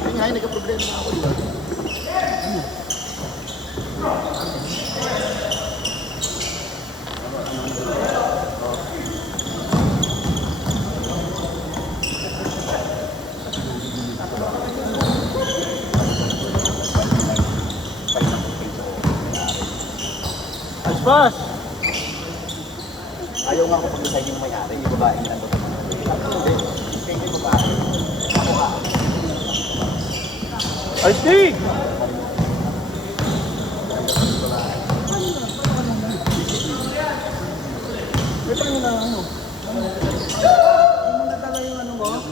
Ayun nga, nagka-problema na ako, di ba? Aspas! Ayaw nga ako pag-decide yung may-ari, yung babae na ito. Hindi, hindi yung babae. Ako ka. Ay, Stig! May pa na ano? Yung nadala yung ano mo?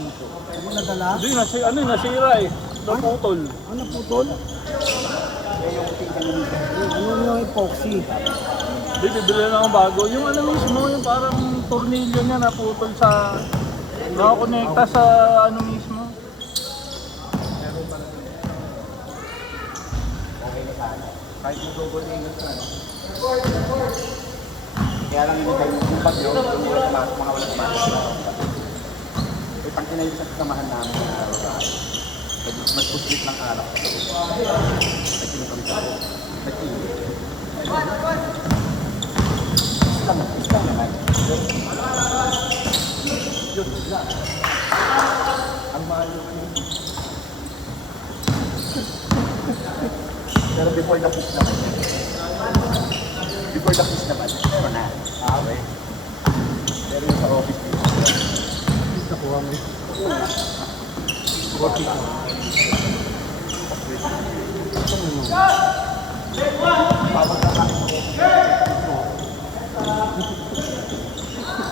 Yung nadala? Hindi, nasira eh. Naputol. Ano putol? Ano yung epoxy? Hindi, bibili na akong bago. Yung ano mismo, yung parang tornilyo niya naputol sa... Nakakonekta sa ano mismo. Okay na sana. Kahit yung double ingat na. Kaya lang hindi kayo yung bagyo, yung mga walang tumasok. Eh, pag tinayin sa kasamahan namin na babae, mag-pusit ng alak sa tawid. At sinupang sa ako. Nag-iwi. Islang naman. Yun, islang. Ang mahal yung ano. Pero before the kiss naman. Before the kiss naman. Pero na. Okay. Pero yung sa office dito. Nakuha mo yun. Working.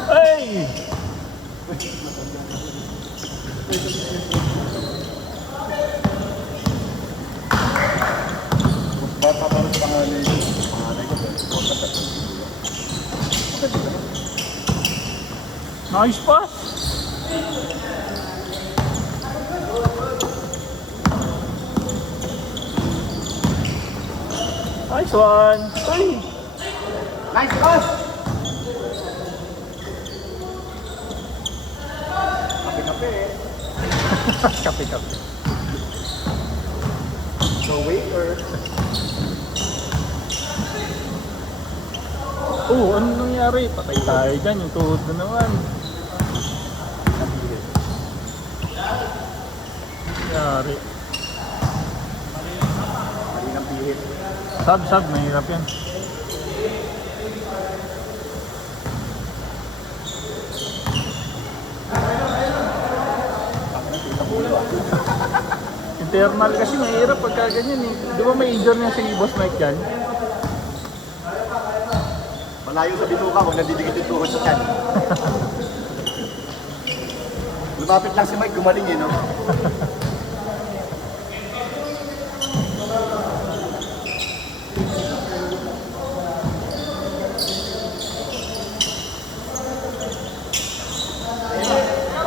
Hey! Bata pa rin sa pangalan ko. Pangalan ko. Nice pass! Nice one! Hey! Nice pass! Kape-kape eh. Kape-kape. So waiter. Oh, ano nangyari? Patay tayo dyan, yung tuhod na naman. Nangyari. Mali ng pihit. Sab, mahirap yan. Internal kasi mahirap pagka ganyan eh. Di ba may injury niya si Boss Mike dyan? Malayo sa bituka kung nandidikit yung tuhod sa tiyan. Lumapit lang si Mike, gumaling eh, no?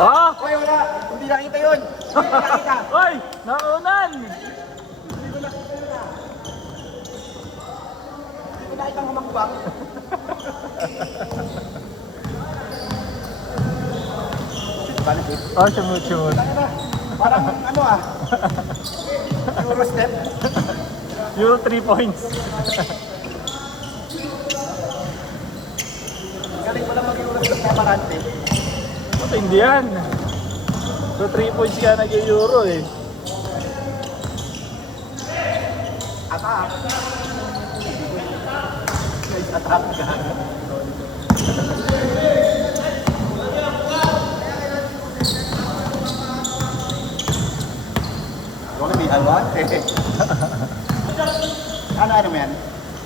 Ah! Hoy, wala! Hindi nakita yun! Hindi nakita! Hoy! Naunan! Hindi ko nakita yun ah! Hindi ko nakita ang humakbang. Paano eh? Oh, sumut. Parang ano ah? Euro step? Euro 3 points. Galing pala mag-euro step na marante. Puta, hindi yan. So 3 points ka nag-euro eh. Attack! Guys, attack ka. Huwag may halwa. Ano mo yan?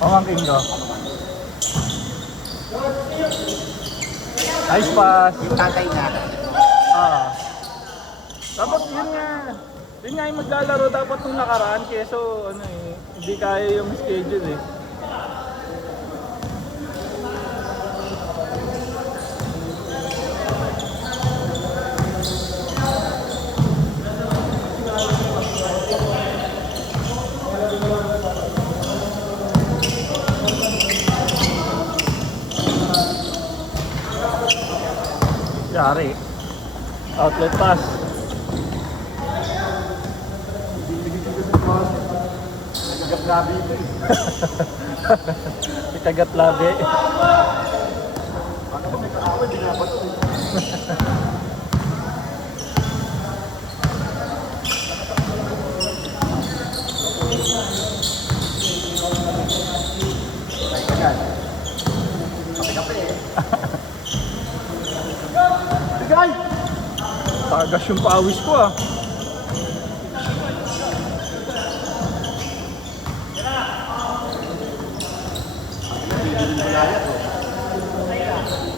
Pamangking ko. Nice pass. Yung tatay niya. Ah. Dapat yun nga. Yun nga yung maglalaro dapat nung nakaraan. Keso ano eh. Hindi kaya yung schedule eh. Yari. Outlet pass. Grabe ito eh. Ikagat labi. Ano ba may kaaway, di nga ba ito eh. Ay, kagan. Kape-kape eh. Bigay! Tagas yung pawis ko ah.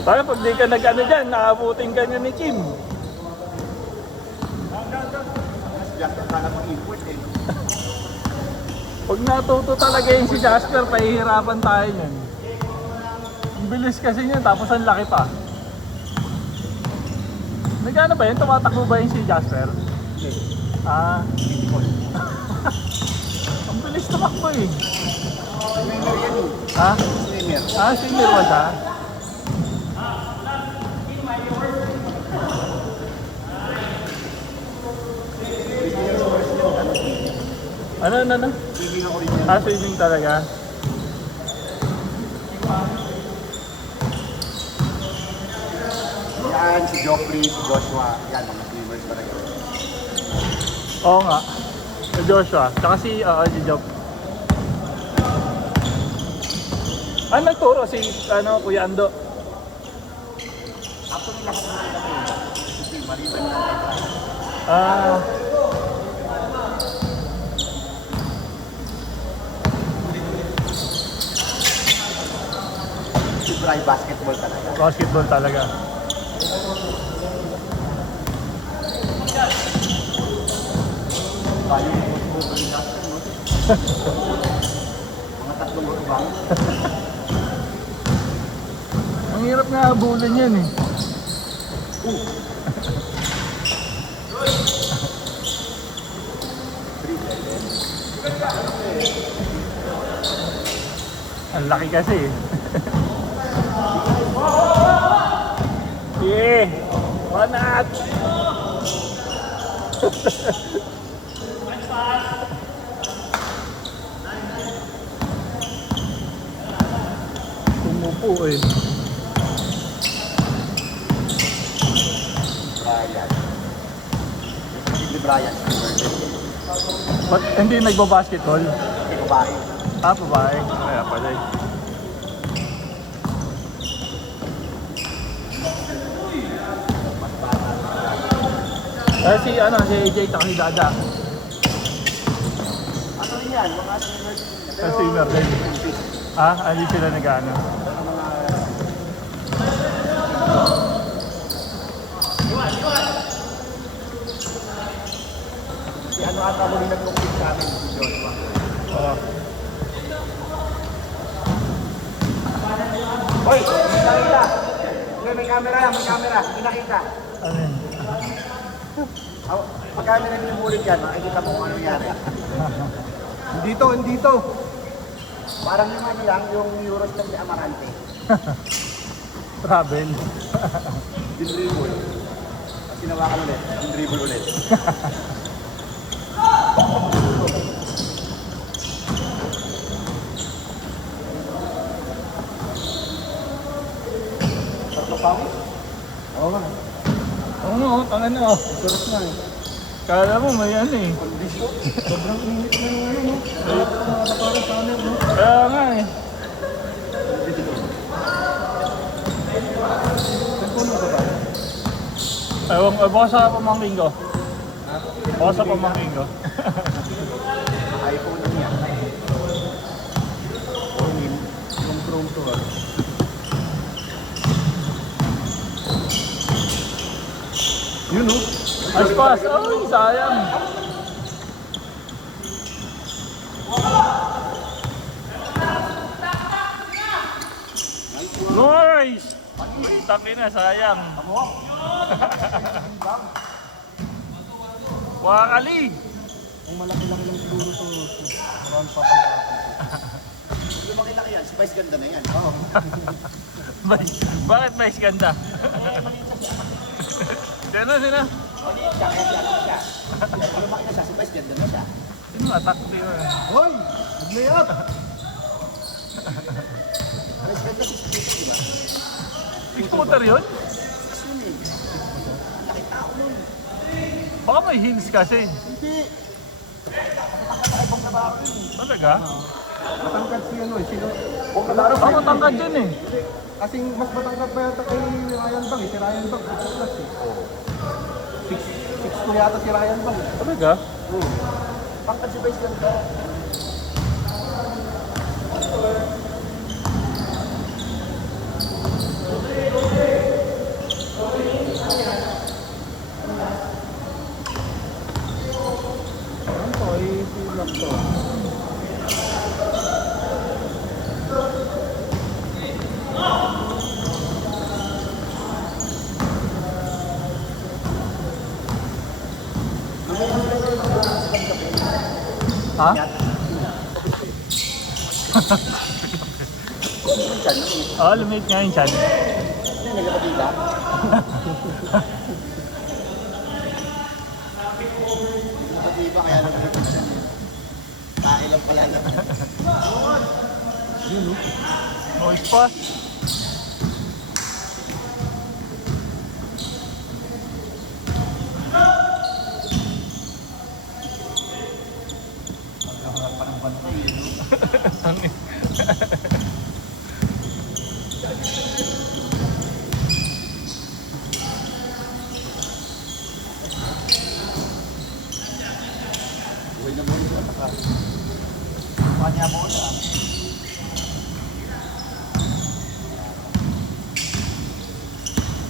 Tayo pag di ka nag-ano dyan, nakabuting ka niya ni Kim. Diyan ka sana mag-import eh. Pag natuto talaga yun si Jasper, pahihirapan tayo niyan. Ang bilis kasi niyan, tapos ang laki pa. Nagano ba yun? Tumatakbo ba yun si Jasper? Okay. Ah, ang bilis tumakbo eh. Swimmer yan eh. Ha? Swimmer. Ah, senior ba siya? Ano? Swimming ako rin yan. Ah, swimming talaga. Yan, si Joffrey, si Joshua. Yan, mga swimmers talaga. Oo nga. Si Joshua. Tsaka si Job. Ah, nagturo si Kuya Ando. Actually, lahat ng mga ito. Kasi maliban na tayo. Ah, Si Bry, basketball talaga. basketball talaga. Tayo yung football ng Jasper, no? Mga tatlong rubang. Ang hirap nga habulin yan eh. Ang laki kasi eh. Yeah! Panat! Tumupo eh. Brian. Si Brian, swimmer din. Ba't hindi nagbabasketball? Hindi ko bahay. Ah, babae. Kaya pala eh. Si AJ tsaka si Dada. Ano rin yan? Mga swimmers. Sa swimmer din. Ah, hindi sila nag-ano. Si ano ata mo rin nag-compete sa amin, si Joshua. Oo. Hoy! Hindi nakita! Okay, may camera. Hindi nakita. Ano yun? Pagka may nag-imulit yan, makikita mo kung ano nangyari. Dito. Parang yung ano lang, yung Euros lang ni Amarante. Travel. Dinribble. Tapos sinawakan ulit. Dinribble ulit. Tatlo pawis? Oo nga. Oo nga, tangan na oh. Sarap na eh. Kala mo may ano eh. Kondisyon. Sobrang init na yung ano, no? Parang summer, no? Kaya nga eh. Telepono ba ba? Ewan ko, baka sa pamangking ko. Baka sa pamangking ko. iPhone na niya. Ormin. Yung Chrome to ah. Yun no? Aspas! Ay, sayang! Nice! Taki na, sayang. Wakali! Ang malaki-laki lang siguro to. Around papalakan. Kung lumaki-laki yan, si Vice ganda na yan. Oo. Bakit ba ganda? Sino? Siya, kaya siya. Kung lumaki na siya, si Vice ganda na siya. Sino atak? Hoy! Mag-layup! Respect kasi dito, di ba? Scooter yun? Swimming. Nakita ko nun. Baka may heels kasi. Hindi. Nakita ibang babae. Talaga? Matangkad siya no eh. Sino? Ako tangkad yun eh. Kasing mas matangkad pa yata kay Ryan Bang eh. Si Ryan Bang, 6 plus eh. 6'2 yata si Ryan Bang. Talaga? Oo. Tangkad si Vice ganda. Ano to? I-vlog to. Ha? Oo, lumit nga yung chan. Hindi, nagkapatida. Nagkapatida kaya nagkapatida siya. Kailan pala na. Yun no? Noise pa. Parang bantay yun no? Buhay na buhay sa ataka. Kanya mo na.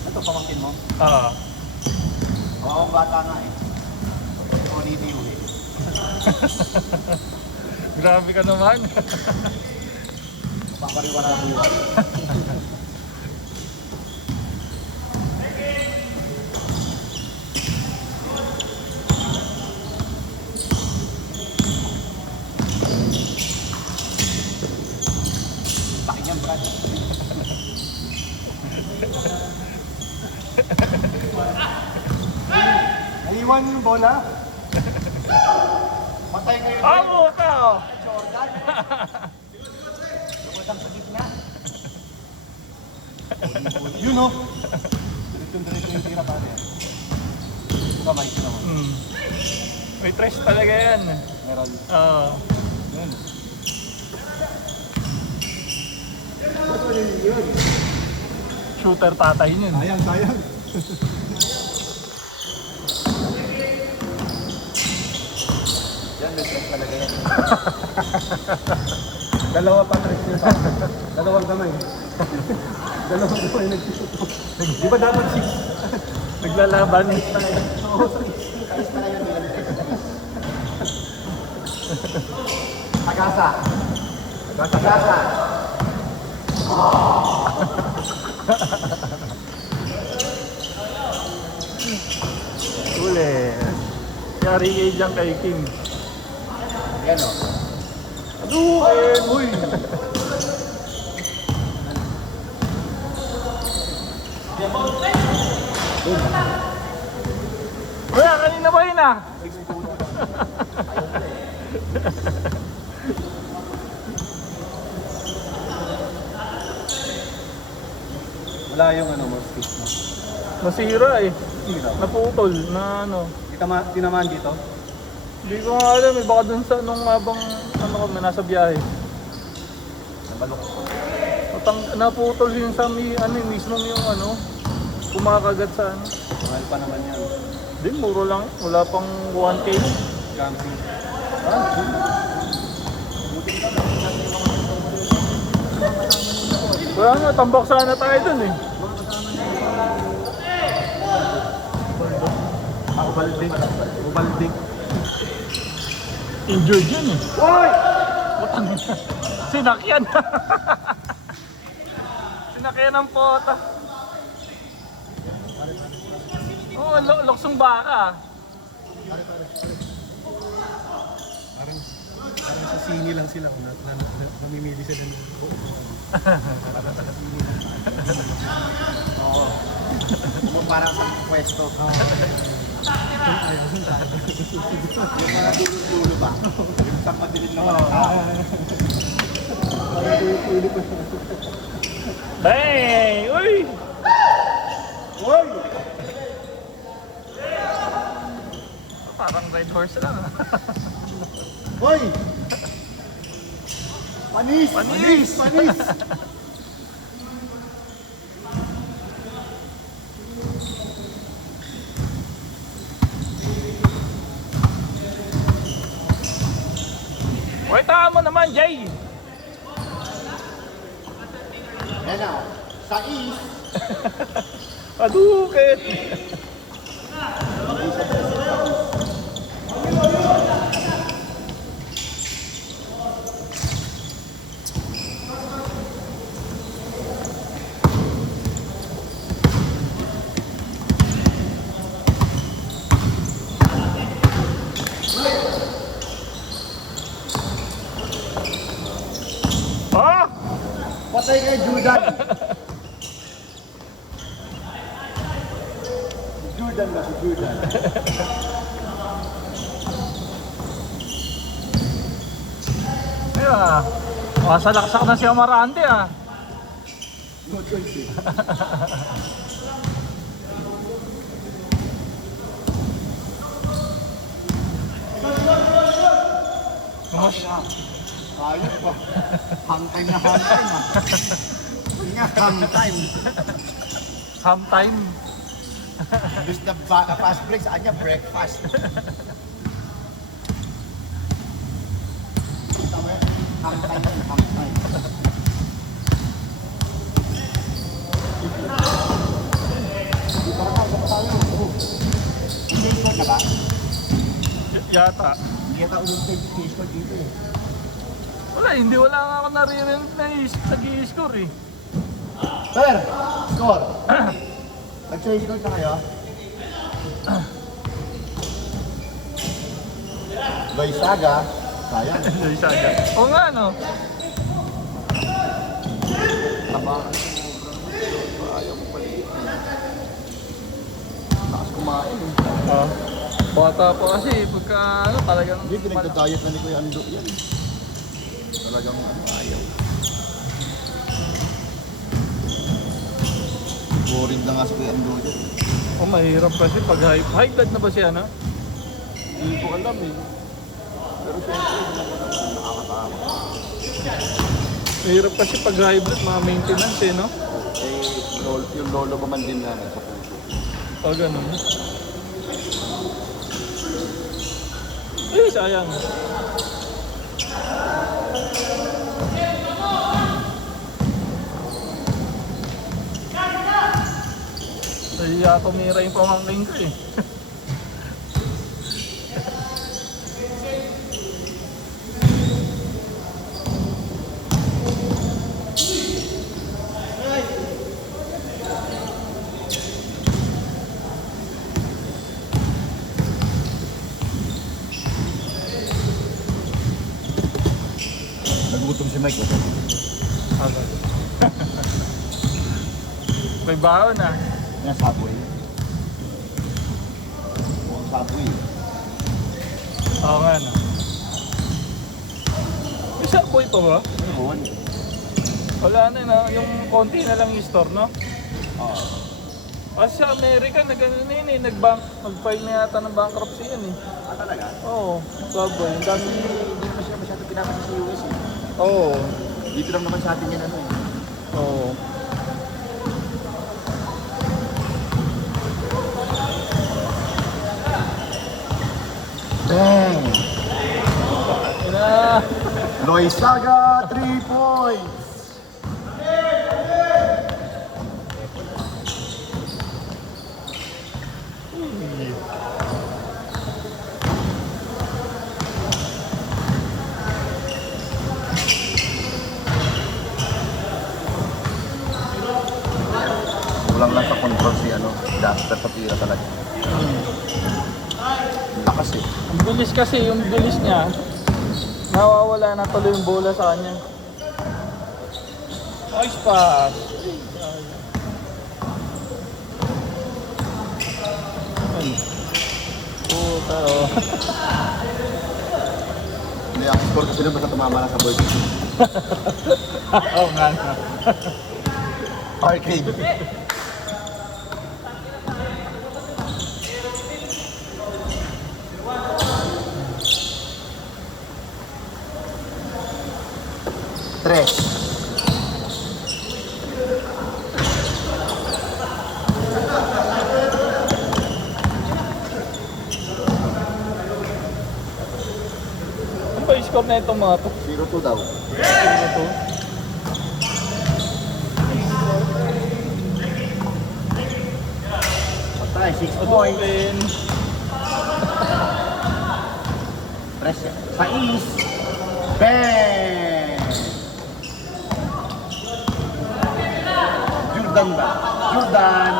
Ito, pamangkin mo? Oo. Oo, akong bata nga eh. Ako nitiyo eh. Grabe ka naman. Papariwara mo yun. Laki niyan, Brad. Naiwan yung bola. Matay kayo Ah, buka oh. Jordan. Lubotang sa gitna. Yun o. Diretso yung tira pare. Kamay ko naman. May trash talaga yan. Meron. Oo. Yun. Shooter tatay yun. Sayang, sayang. Yan, respect talaga yan. Dalawa pa trick niya pa. Dalawang kamay. Dalawang kamay nagsusuto. Di ba dapat 6? Naglalaban. Oo, 6. Ayos talaga nila. Agasa. Agasa. Uli. Yari kayo dyan kay King. Yan o. Aduh, uy. Kuya, kanina ba yun ah? Wala yung ano mo, space mo. Nasira eh. Sira. Naputol na ano. Tinamaan dito? Hindi ko nga alam eh. Baka dun sa nung habang ano kami nasa biyahe. Nabalok. Naputol yun sa ano, mismo yung ano. Kumakagat sa ano. Mahal pa naman yan. Din, muro lang. Wala pang 1K. Camping. Kaya nga, tambak sana tayo dun eh. Ako balding. Ako balding. Injured yun eh. Hoy! Putang ina. Sinakyan. Sinakyan ng pota. Oo, loksong baka. Parang sa sini lang sila. Namimili sila ng Oo. Parang sa pwesto. Yung mga dulo-dulo ba? Yung isang madilim na walang tao. Bang! Uy! Uy! Parang red horse lang. Uy! Panis! Panis! Panis! Uy, tahan mo naman, Jay! Yan na. Sa east. Adukit! Ah! Patay kay Judan. Si Judan ba? Si Judan. Ayun ah. Masalaksak na si Amarante ah. No choice eh. Ayos pa. Hang time na hang time ah. Yun nga, hang time. Sometime. Imbis na fast break, sa kanya breakfast. Tama yun. Hang time yun, hang time. Dito na tayo. Hindi ko na ba? Yata. Hindi ka ulong tayo dito eh. Wala nga ako naririnig na nag-i-score eh. Sir, score. Nag-change score na kayo? Loizaga, sayang. Saga. Oo nga no. Tabakan mo. Ayaw mo paliit. Takas kumain eh. Ah. Bata pa kasi pagka ano talagang Hindi, pinagdadayet na ni Kuya Ando yan. Talagang ano, ayaw. Boring na nga si Kuya Ando yan. Oh, mahirap kasi pag high blood na ba siya no? Hindi ko alam eh. Pero siyempre, nakakatawa. Mahirap kasi pag high blood mga maintenance eh no? Yung lolo ko man din na sa puso. O ganun. Eh, sayang. Kaya tumira yung pamangking ko eh. Nagutom si Mike. Ano? May baon ah. Yan, Subway. Subway. Oo nga no. May Subway pa ba? Ayun. Wala na no, yung konti na lang yung store no? Oo. Kasi sa Amerika nag-file na yata ng bankruptcy yan eh. Ah, talaga? Oo, Subway. Ang dami. Hindi naman siya masyadong pinapansin sa US eh. Oo. Dito lang naman sa atin yan ano eh. Oo. Bang! Ina. Loizaga, 3 points! Kulang lang sa control si ano, Duster sa tira talaga. Ang lakas eh. Ang bilis kasi, yung bilis niya, nawawala na tuloy yung bola sa kanya. Nice pass. Ay. puta, oh. Hindi ako score kasi na basta tumama lang sa board. Oo nga, no. Arcade. Tres. Ano ba yung score na itong mga to? 0-2 daw. Ano to? Patay, 6 points. Open. Press. Sais. Bang! Jordan ba? Jordan.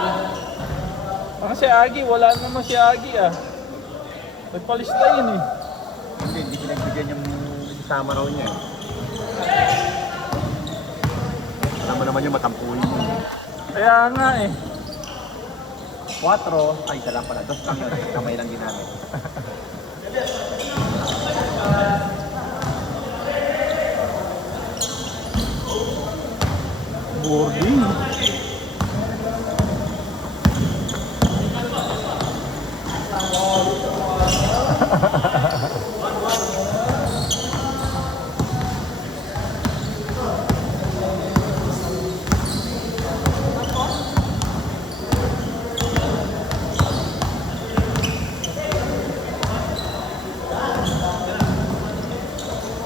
Si Agi, wala naman si Agi ah. Nagpalista yun eh. Hindi pinagbigyan yung tama raw niya. Tama naman yung matampuhin mo. Kaya nga eh. 4. Ay, isa lang pala. 2 lang yun. Kamay lang ginamit. Boarding.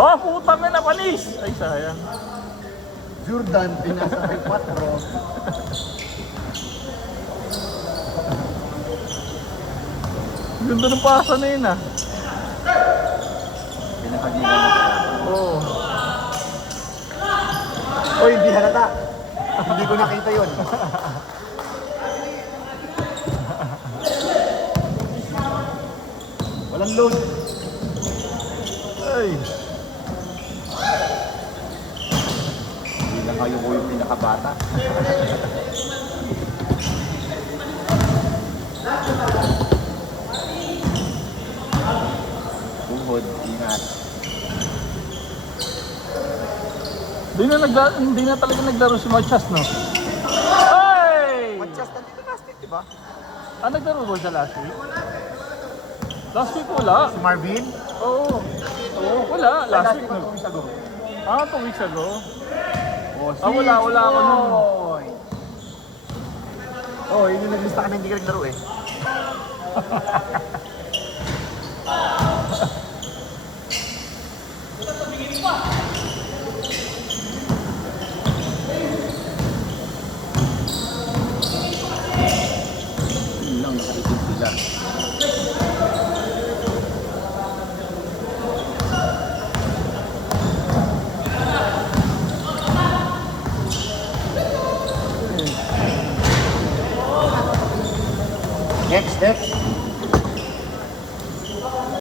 Oh, putang na panis! Ay, sayang. Jordan, pinasa kay 4. Ganda ng pasa na yun ah. Pinapagilan na pala. Oo. Oy, hindi halata. Hindi ko nakita yun. Walang load. Ay. Hindi lang kayo ko yung pinakabata. Tuhod, ingat. Hindi na talaga naglaro si Machas, no? Ay! Matchas na dito last week, di ba? Ah, naglaro ba siya last week? Last week wala. Si Marvin? Oo. Oo, wala. Last week. 2 weeks ago. Ah, 2 weeks ago. Oh, Ah, wala ako nun. Oh, yun yung naglista ka na hindi ka naglaro eh. Yun lang, nakaisip sila. Next.